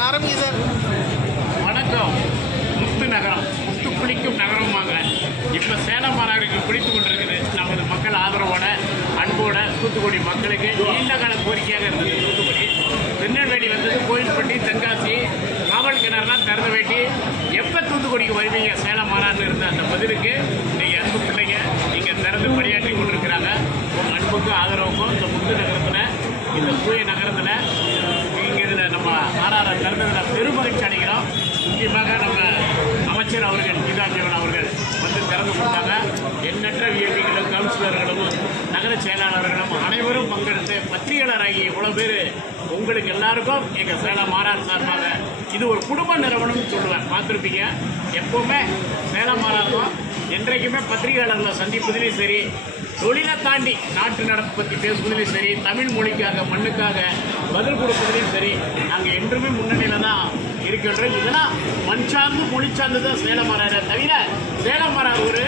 ஆரம்பிங்க சார். வணக்கம். முத்து நகரம், முத்து குளிக்கும் நகரமாக இப்போ சேலம் மாநகருக்கு குளித்து கொண்டிருக்குது. நமது மக்கள் ஆதரவோட அன்போட தூத்துக்குடி மக்களுக்கு நீண்ட கால கோரிக்கையாக இருந்தது. தூத்துக்குடி திருநெல்வேலி வந்தது, கோயில்பட்டி, தென்காசி, காவல் கிணறுலாம் திறந்து வேண்டி எப்போ தூத்துக்குடிக்கு வருவீங்க சேலம் மாநாடு இருந்த அந்த பதிலுக்கு நீங்கள் அன்பு பிள்ளைங்க நீங்கள் திறந்து பணியாற்றி கொண்டிருக்கிறாங்க. உங்கள் அன்புக்கும் ஆதரவுக்கும் இந்த முத்து நகரத்தில், இந்த தூய நகரத்தில் இங்கிருந்த நம்ம மாநாடு திறந்ததில் பெருமகிழ்ச்சி அடைகிறோம். முக்கியமாக நம்ம அமைச்சர் அவர்கள் கீதாஞ்சீவன் அவர்கள் வந்து திறந்து கொடுத்தாங்க. எண்ணற்ற விஐபிகளும் கவுன்சிலர்களும் நகர செயலாளர்களும் அனைவரும் பங்கெடுத்து பத்திரிகையாளராகி இவ்வளோ பேர் உங்களுக்கு எல்லாருக்கும் எங்கள் சேலம் மாநாடு சார்பாக இது ஒரு குடும்ப நிறுவனம்னு சொல்லுவேன். பார்த்துருப்பீங்க, எப்போவுமே சேலம் மாநாடுக்கும் என்றைக்குமே பத்திரிகையாளர்களை சந்திப்பதிலையும் சரி, தொழிலை தாண்டி நாட்டு நடப்பு பற்றி பேசுவதிலையும் சரி, தமிழ் மொழிக்காக மண்ணுக்காக பதில் கொடுப்பதிலையும் சரி, நாங்கள் என்றுமே முன்னணியில் தான் இருக்கின்றோம். இதெல்லாம் மண் சார்ந்து மொழி சார்ந்து தான் சேலம் மாநாடு தவிர சேலம் மாநாடு ஒரு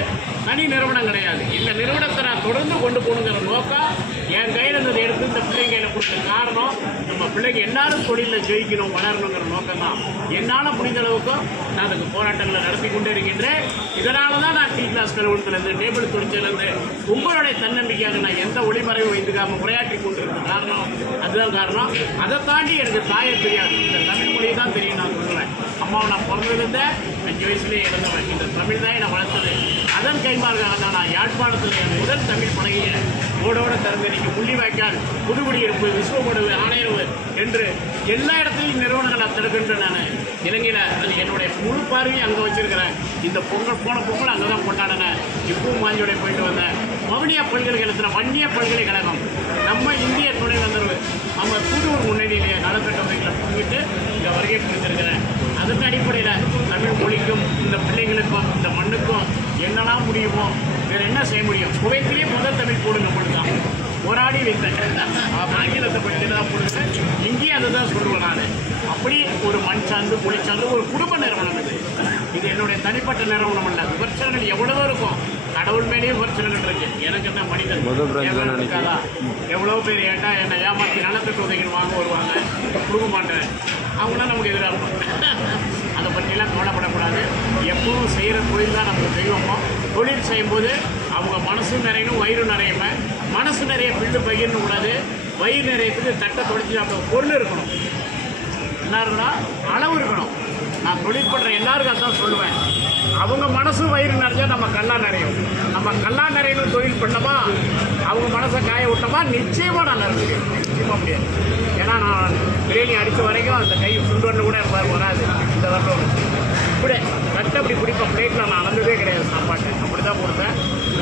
தனி நிறுவனம் கிடையாது. இந்த நிறுவனத்தை நான் தொடர்ந்து கொண்டு போகணுங்கிற நோக்கம் என் கையில் இருந்ததை எடுத்து இந்த பிள்ளைங்க கையில் கொடுத்த காரணம், நம்ம பிள்ளைங்க எல்லாரும் தொழிலில் ஜெயிக்கணும், வளரணுங்கிற நோக்கம் தான். என்னால் முடிந்த அளவுக்கும் நான் அதுக்கு போராட்டங்களை நடத்தி கொண்டே இருக்கின்றேன். இதனால தான் நான் டீ கிளாஸ் கழுவுறதுலேருந்து, டேபிள் தொழிற்சிலேருந்து உங்களுடைய தன்னம்பிக்கையாக நான் எந்த ஒளிமறைவு வைத்துக்காமல் உரையாற்றி கொண்டிருந்த காரணம் அதுதான் காரணம். அதை தாண்டி எனக்கு தாயை தெரியாது, இந்த தமிழ் மொழியை தான் தெரியும். நான் சொல்லுவேன், அம்மாவை நான் பிறந்ததுலேருந்து 5 வயசுலேயே இறந்தவன். இந்த தமிழ் தான் என்னை வளர்த்தது. அதன் கைமாறுக்காக தான் நான் யாழ்ப்பாணத்தில் என் முதல் தமிழ் பழகிய ஓடோட திறந்தடிக்க முள்ளிவாய்க்கால், புதுக்குடியிருப்பு, விஸ்வமடுவு, ஆணையர்வு என்று எல்லா இடத்துலையும் நிறுவனங்களை திறக்கின்ற நான் இலங்கையில் அது என்னுடைய முழு பார்வையும் அங்கே வச்சிருக்கிறேன். இந்த பொங்கல் போன பொங்கல் அங்கே தான் கொண்டாடினேன். இப்பவும் மாஞ்சோடை போயிட்டு வந்தேன். வவுனியா பல்கலைக்கழகத்தில் வன்னிய பல்கலைக்கழகம் நம்ம இந்திய துணைவேந்தர் நம்ம தூத்துக்குடி முன்னணியிலேயே நலத்திட்டங்களை பண்ணிட்டு இங்கே வருகை அதன் அடிப்படையில் தமிழ் மொழிக்கும் இந்த பிள்ளைங்களுக்கும் இந்த மண்ணுக்கும் என்னெல்லாம் முடியுமோ வேறு என்ன செய்ய முடியும். குவைத்திலேயே முதல் தமிழ் போடுங்க மட்டும்தான் போராடி வைத்தேன். ஆங்கிலத்தை பற்றி தான் போடுங்க. இங்கேயும் அதை தான் சொல்லுவேன் நான். அப்படி ஒரு மண் சார்ந்து மொழி சார்ந்து ஒரு குடும்ப நிறுவனம் இது. இது என்னுடைய தனிப்பட்ட நிறுவனம் அல்ல. விமர்சனங்கள் எவ்வளவோ இருக்கும், கடவுள் மேலேயும் விமர்சனங்கள் இருக்கு. எனக்கு என்ன மனிதன் இருக்காதா? எவ்வளோ பேர் ஏட்டா என்னை ஏமாற்றி நலத்திட்ட உதவிகள் வாங்க வருவாங்க, கொடுக்க மாட்டேன். அவங்களாம் நமக்கு எதிராக இருக்கும். அதை பற்றிலாம் கவலைப்படக்கூடாது. எப்பவும் செய்கிற தொழில் தான் நமக்கு செய்வோமோ. தொழில் செய்யும்போது அவங்க மனசு நிறையணும், வயிறு நிறையுமே. மனசு நிறைய பில்லு பகிர்னு கூடாது. வயிறு நிறையத்துக்கு தட்டை தொலைச்சி அப்போ பொருள் இருக்கணும். எல்லாருன்னா அளவு இருக்கணும். நான் தொழில் பண்ணுற எல்லாருக்கும் அதான் சொல்லுவேன். அவங்க மனசு வயிறு நிறைஞ்சா நம்ம கல்லா நிறையும். நம்ம கல்லா நிறையணும் தொழில் பண்ணோமா, அவங்க மனசை காய விட்டோமா, நிச்சயமாக நான் நிறைய முடியும். நிச்சயமாக முடியாது. ஏன்னா நான் பிரியாணி அடித்த வரைக்கும் அந்த கை சுண்டுவரணும் கூட வராது. இந்த வரணும் இப்படி கட்டு அப்படி பிடிப்பேன். பிளேட்டில் நான் அளந்ததே கிடையாது சாப்பாட்டு. அப்படி தான் கொடுப்பேன்.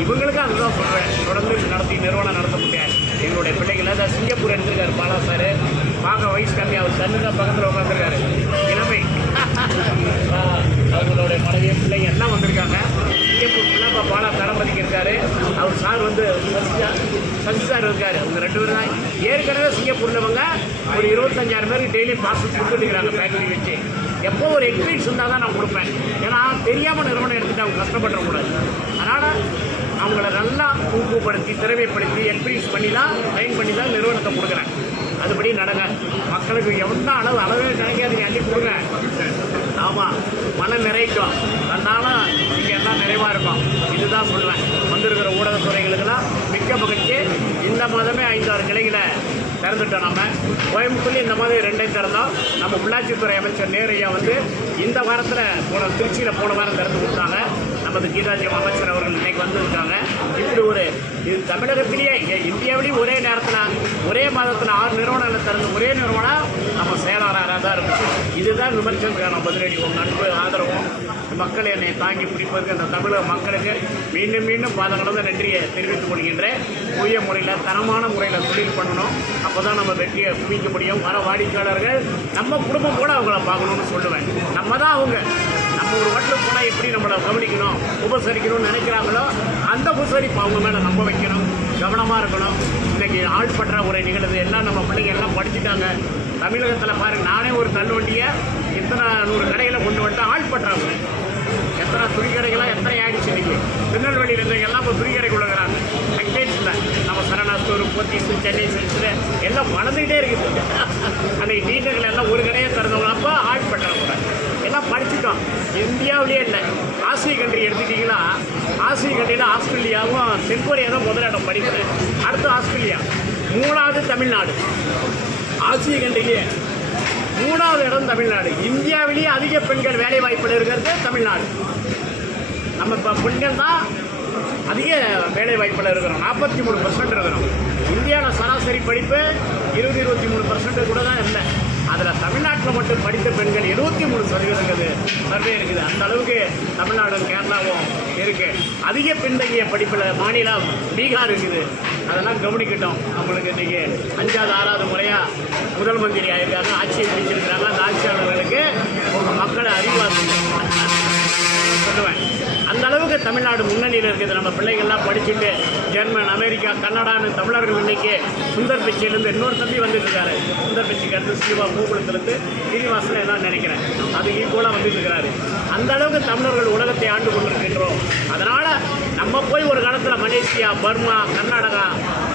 இவங்களுக்கும் அதுதான் சொல்கிறேன். தொடர்ந்து நடத்தி நிறுவனம் நடத்த முடியாது. எங்களுடைய பிள்ளைகளை அதான் சிங்கப்பூர் எடுத்திருக்காரு பாலா சார். பார்க்க வயசு கம்மி, அவர் சன்னு தான் பக்கத்தில் உட்காந்துருக்காரு. இளமை அவங்களுடைய மனைவியும் பிள்ளைங்க எல்லாம் வந்திருக்காங்க. சிங்கப்பூர் பிள்ளைப்பா பாலா தளபதிக்கு இருக்காரு. அவர் சார் வந்து சசி சார் இருக்காரு. அவங்க 2 பேரும் தான் ஏற்கனவே சிங்கப்பூரில் அவங்க ஒரு 25,000 பேருக்கு டெய்லி பாஸ்போர்ட் கொடுத்துருக்காங்க ஃபேக்ட்ரி வச்சு. எப்போ ஒரு எக்ஸ்பீரியன்ஸ் இருந்தால் தான் நான் கொடுப்பேன். ஏன்னா தெரியாமல் நிறுவனம் எடுத்துகிட்டு அவங்க கஷ்டப்படக்கூடாது. அதனால் அவங்கள நல்லா ஊக்குப்படுத்தி, திறமைப்படுத்தி, எக்ஸ்பீரியன்ஸ் பண்ணி தான், ட்ரைன் பண்ணி தான் நிறுவனத்தை கொடுக்குறேன். அதுபடி நடங்க. மக்களுக்கு எவ்வளோ அளவே நினைக்காதீங்க, அள்ளி கொடுங்க. ஆமாம், மனம் நிறைக்கும். அதனால இங்கே எல்லாம் நிறைவாக இருக்கும். இதுதான் சொல்லுவேன். வந்திருக்கிற ஊடகத்துறைகளுக்கெல்லாம் மிக்க மகிழ்ச்சி. இந்த மாதமே 5-6 கிளைகளை திறந்துட்டோம். நம்ம கோயம்புத்தூர்லேயும் இந்த மாதிரி 2 திறந்தோம். நம்ம உள்ளாட்சித்துறை அமைச்சர் நேரையா வந்து இந்த வாரத்தில் திருச்சியில் போன வாரம் திறந்து கொடுத்தாங்க. நமது கீதாஞ்சீவன் அமைச்சர் அவர்கள் இன்றைக்கி வந்துருக்காங்க. இப்படி ஒரு இது தமிழகத்திலேயே இந்தியாவிலேயும் ஒரே நேரத்தில் ஒரே மாதத்தில் 6 நிறுவனங்களை திறந்து ஒரே நிறுவனம் நம்ம செயலாளராக தான் இருக்கும். இதுதான் விமர்சனத்துக்கான பதிலடி. ஒரு நட்பு ஆதரவும் மக்கள் என்னை தாங்கி பிடிப்பதற்கு அந்த தமிழக மக்களுக்கு மீண்டும் மீண்டும் பாதங்களோட நன்றியை தெரிவித்துக் கொள்கின்றேன். புதிய முறையில், தரமான முறையில் தொழில் பண்ணணும். அப்போ தான் நம்ம வெற்றியை குவிக்க முடியும். வர வாடிக்கையாளர்கள் நம்ம குடும்பம் கூட அவங்கள பார்க்கணுன்னு சொல்லுவேன். நம்ம தான் அவங்க. நம்ம ஒரு வாட்டில் போனால் எப்படி நம்மளை கவனிக்கணும், உபசரிக்கணும்னு நினைக்கிறாங்களோ அந்த உபசரிப்பு அவங்க மேலே நம்ப வைக்கணும். கவனமாக இருக்கணும். இன்றைக்கி ஆள் பற்றாக்குறை நிகழுது. எல்லாம் நம்ம பிள்ளைங்க எல்லாம் படிச்சுட்டாங்க. தமிழகத்தில் பாருங்கள், நானே ஒரு தள்ளுவண்டியை எத்தனை 100 கடையில் கொண்டு வந்துட்டு ஆள் பற்றாக்குறை. எத்தனை துணிக்கடைகளாக எத்தனை ஆயிடுச்சு. இன்றைக்கி திருநெல்வேலியில் இருந்தவங்கெல்லாம் இப்போ துணிக்கடைக்கு உள்ளகிறாங்க. டெக்டைல்ஸில் நம்ம சரணா ஸ்டோர், போத்தீஸ், சென்னை சில்க்ஸில் எல்லாம் வளர்ந்துக்கிட்டே இருக்குது. அன்றைக்கி டீட்டர்கள் எல்லாம் ஒரு கடையை திறந்தவங்க. அப்போ இந்தியாவிலேயே இல்லை, ஆசிய கண்ட்ரி எடுத்துக்கிட்டிங்கன்னா ஆசிய கண்ட்ரியில் ஆஸ்திரேலியாவும் தென்கொரியா தான் முதலிடம் படிக்கிறேன். அடுத்து ஆஸ்திரேலியா, 3வது தமிழ்நாடு. ஆசிய கண்ட்ரிலேயே 3வது இடம் தமிழ்நாடு. இந்தியாவிலேயே அதிக பெண்கள் வேலை வாய்ப்பில் இருக்கிறது தமிழ்நாடு. நம்ம இப்போ பெண்கள் தான் அதிக வேலை வாய்ப்பில் இருக்கிறோம், 43% இருக்கிறோம். இந்தியாவில் சராசரி படிப்பு 20-23% கூட தான் இல்லை. அதில் தமிழ்நாட்டில் மட்டும் படித்த பெண்கள் 73% சர்வே இருக்குது. அந்த அளவுக்கு தமிழ்நாடும் கேரளாவும் இருக்குது. அதிக பின்தங்கிய படிப்பில் மாநிலம் பீகார் இருக்குது. அதெல்லாம் கவனிக்கட்டும். நம்மளுக்கு இன்றைக்கி 5வது 6வது முறையாக முதல் மந்திரி ஆகியிருக்காங்க, ஆட்சியை பிடிச்சிருக்கிறாங்க. அந்த ஆட்சியாளர்களுக்கு உங்கள் மக்களை அறிவாக சொல்லுவேன். அந்த அளவுக்கு தமிழ்நாடு முன்னணியில் இருக்குது. நம்ம பிள்ளைகள்லாம் படிச்சுட்டு ஜெர்மன், அமெரிக்கா, கன்னடான்னு தமிழர்கள் இன்னைக்கு சுந்தர் பிச்சையிலேருந்து இன்னொரு தம்பி வந்துட்டு இருக்காரு. சுந்தர் பிச்சைக்கு அடுத்து சிவா கூகுளத்திலிருந்து சீனிவாசன் எல்லாம் நினைக்கிறேன், அது ஈக்குவலாக வந்துட்டு இருக்கிறாரு. அந்த அளவுக்கு தமிழர்கள் உலகத்தை ஆண்டு கொண்டிருக்கின்றோம். அதனால் நம்ம போய் ஒரு காலத்தில் மலேசியா, பர்மா, கர்நாடகா,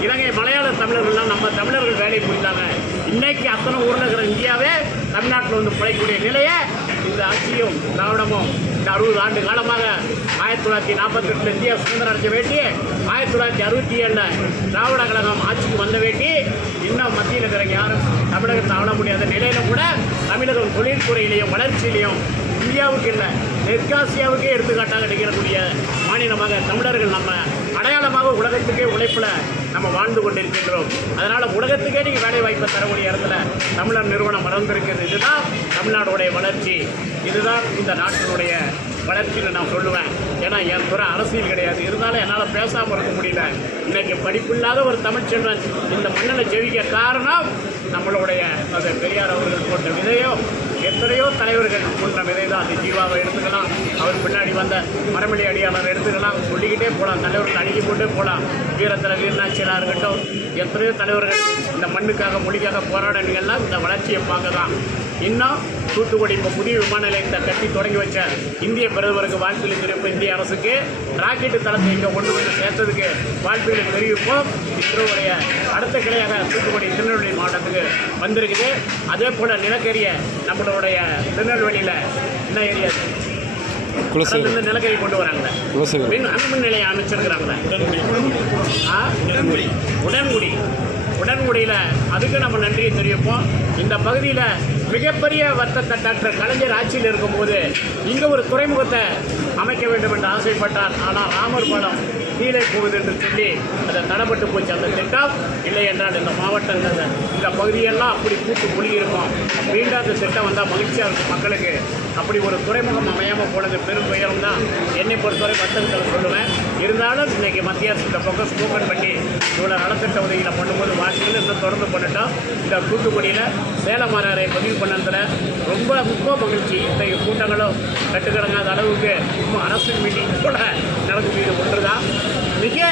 இலங்கை, மலையாள தமிழர்கள்லாம் நம்ம தமிழர்கள் வேலை புரிந்தாங்க. இன்னைக்கு அத்தனை ஊரில் இருக்கிற இந்தியாவே தமிழ்நாட்டில் வந்து பிழைக்கக்கூடிய நிலையை இந்த ஆட்சியும் திராவிடமும் இந்த 60 ஆண்டு காலமாக 1948 இந்தியா சுதந்திரம் அடைஞ்ச வேட்டி, 1967 திராவிட கழகம் ஆட்சிக்கு வந்த வேட்டி, இன்னும் மத்தியில் இருக்கிற யாரும் தமிழகத்தை ஆள முடியாத நிலையில கூட தமிழகம் தொழில்துறையிலையும் வளர்ச்சியிலையும் இந்தியாவுக்கு இல்லை, தெற்காசியாவுக்கே எடுத்துக்காட்டாக நிகழக்கூடிய மாநிலமாக தமிழர்கள் நம்ம அடையாளமாக உலகத்துக்கே உழைப்பில் நம்ம வாழ்ந்து கொண்டிருக்கின்றோம். அதனால் உலகத்துக்கே நீங்கள் வேலை வாய்ப்பை தரக்கூடிய இடத்துல தமிழர் நிறுவனம் வளர்ந்திருக்கிறது. இதுதான் தமிழ்நாடுடைய வளர்ச்சி, இதுதான் இந்த நாட்டினுடைய வளர்ச்சின்னு நான் சொல்லுவேன். ஏன்னா என் துறை அரசியல் கிடையாது, இருந்தாலும் என்னால் பேசாமல் இருக்க முடியல. இன்றைக்கி படிப்பில்லாத ஒரு தமிழ்ச்செல்வன் இந்த மண்ணில் ஜெயிக்க காரணம் நம்மளுடைய அது பெரியார் அவர்கள் போட்ட விதையோ, எத்தனையோ தலைவர்கள் போன்ற விதை தான். அது ஜீவாவை எடுத்துக்கலாம், அவர் பின்னாடி வந்த மரமொழி அடியாளர் எடுத்துக்கலாம், சொல்லிக்கிட்டே போகலாம், தலைவர்கள் அணுகி கொண்டே போகலாம். வீரத்தில் வீரநாச்சியலாக இருக்கட்டும், எத்தனையோ தலைவர்கள் இந்த மண்ணுக்காக மொழிக்காக போராடினீங்கள்லாம் இந்த வளர்ச்சியை பார்க்க தான். இன்னும் தூத்துக்குடி இப்போ புதிய விமான நிலையத்தை கட்டி தொடங்கி வச்ச இந்திய பிரதமருக்கு வாழ்த்துக்களை தெரிவிப்போம். இந்திய அரசுக்கு ராக்கெட்டு தளத்தை இங்கே கொண்டு வந்து சேர்த்ததுக்கு வாழ்த்துக்களை தெரிவிப்போம். இஸ்ரோவுடைய அடுத்த கிளையாக தூத்துக்குடி திருநெல்வேலி மாவட்டத்துக்கு வந்திருக்குது. அதே போல் நிலக்கரிய நம்மளுடைய திருநெல்வேலியில் என்ன ஏரியா நிலக்கரி கொண்டு வராங்க, அணுமின் நிலையம் அமைச்சிருக்கிறாங்க உடன்குடியில். அதுக்கு நம்ம நன்றியை தெரிவிப்போம். இந்த பகுதியில் மிகப்பெரிய வர்த்தக டாக்டர் கலைஞர் ஆட்சியில் இருக்கும்போது இங்கே ஒரு துறைமுகத்தை அமைக்க வேண்டும் என்று ஆசைப்பட்டார். ஆனால் ராமர் பாலம் கீழே போகுது என்று சொல்லி அதை தடைப்பட்டு போச்சு அந்த திட்டம். இல்லை என்றால் இந்த மாவட்டங்கள் இந்த பகுதியெல்லாம் அப்படி பூத்து புளி இருக்கும். மீண்டும் அந்த திட்டம் வந்தால் மகிழ்ச்சியாக இருக்கும் மக்களுக்கு. அப்படி ஒரு துறைமுகம் அமையாமல் போனது பெரும் துயரம் தான் என்னை பொறுத்தவரை வர்த்தகத்தில் சொல்லுவேன். இருந்தாலும் இன்றைக்கி மத்திய அரசு இந்த பக்கம் ஸ்போக்கன் பண்ணி இவ்வளோ நலத்திட்ட உதவிகளை பண்ணும்போது வாழ்க்கையில் இன்னும் தொடர்ந்து பண்ணிட்டோம். இந்த தூத்துக்குடியில் சேலம் மாநகரை பதிவு பண்ணதில் ரொம்ப மகிழ்ச்சி. இன்றைய கூட்டங்களும் கட்டுக்கடங்காத அளவுக்கு அரசு மீட்டிங் கூட நடக்கக்கூடிய ஒன்று தான். மிக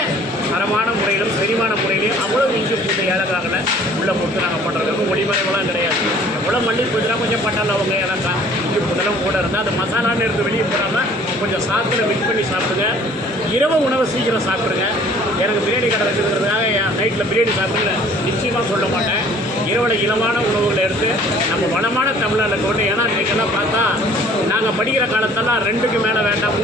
தரமான முறையிலும் செரிமான முறையிலையும் அவ்வளோ இஞ்சி பூண்டு ஏலக்காகல உள்ளே போட்டு நாங்கள் பண்ணுறதுக்கு ஒளிமறைவெல்லாம் கிடையாது. எவ்வளோ மல்லி பூஜெலாம் கொஞ்சம் பண்ணால அவங்க ஏலக்காய் இஞ்சி பூண்டெல்லாம் கூட இருந்தால் அது மசாலான்னு எடுத்து வெளியே போடாமல் கொஞ்சம் சாத்தில் மிக்ஸ் பண்ணி சாப்பிடுங்க. இரவு உணவை சீக்கிரம் சாப்பிடுங்க. எனக்கு பிரியாணி கடை வச்சுருக்கிறதுக்காக என் நைட்டில் பிரியாணி சாப்பிடுங்க நிச்சயமாக சொல்ல மாட்டேன். இரவில் இளமான உணவுகளை எடுத்து நம்ம வளமான தமிழ்நாட்டில் கொண்டு, ஏன்னா இன்றைக்கெல்லாம் பார்த்தா நாங்கள் படிக்கிற காலத்தெல்லாம் 2க்கு மேலே வேண்டாம்